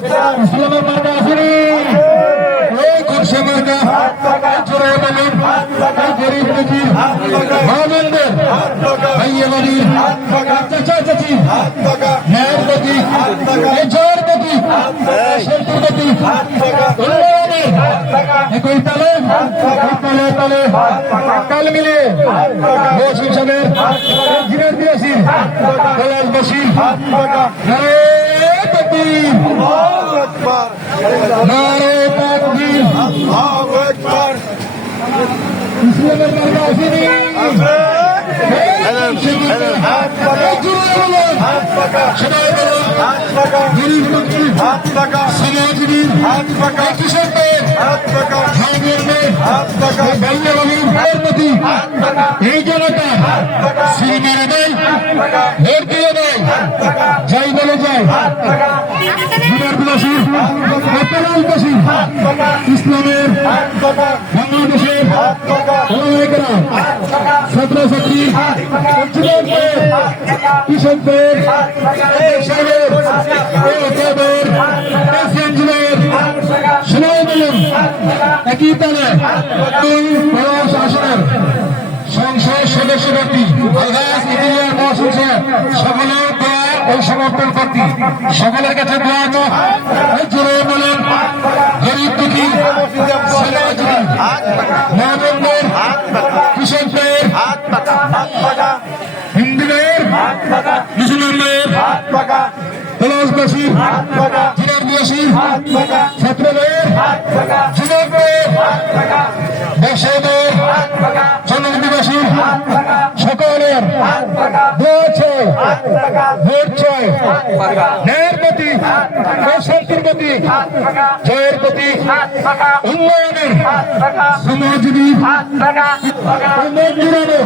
ইসলামের মার্কা আসেনি এই খুরশে মার্কা তাল মিলে মৌসুম সাহেবের জিনের দিয়েছি পলাশ বসির নারে তকবীর নারে তকবীর ইসলামের মার্কা আসেনি সবাই বলুন গরিব দুঃখী সমাজনীর কৃষকদের ভাইদের ভাইয়ের প্রতি এই জনতা। সিনেমারে দেয় ভোট দিয়ে দেয় যাই বলে যায় বিরাটবাসী অপরাধবাসী ইসলামের বাংলাদেশের অনেকেরা ছাত্রছাত্রী যুবকদের কৃষকদের সাহেবের ওদের প্যাসেঞ্জারের সবাই মিলুন একই তালে দুই পলাশ আসনের সংসদ সদস্য ব্যক্তি আলহাজ ইঞ্জিনিয়ার মহসিন সকলের দোয়া ও সমর্থন প্রার্থী সকলের কাছে দোয়া তো জোরে বলেন, গরিব দুঃখী ছাত্রদের, যুবকদের ন্যায়ের প্রতি ও শান্তির প্রতি জয়ের প্রতি উন্নয়নের সমাজনী জুড়ানো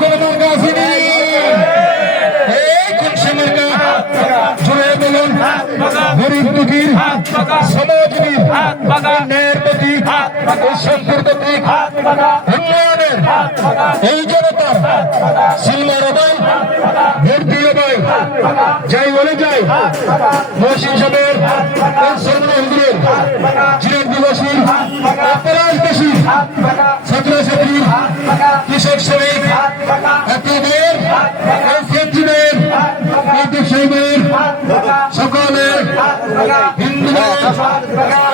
কোন মার্কা আসেনি। এই খুনসে সমাজনীর ন্যায়ের প্রতি শান্তির প্রতি উন্নয়নের এই জনতার সিলমার ভাই ভোট দিয়ে ভাই যাই বলে যাই মহসিন সাহেবের হুজুরের জিরান দিবসীর অপরাধ বেশি ছাত্রছাত্রী কৃষক শ্রমিক এতদের সকলের হিন্দুদের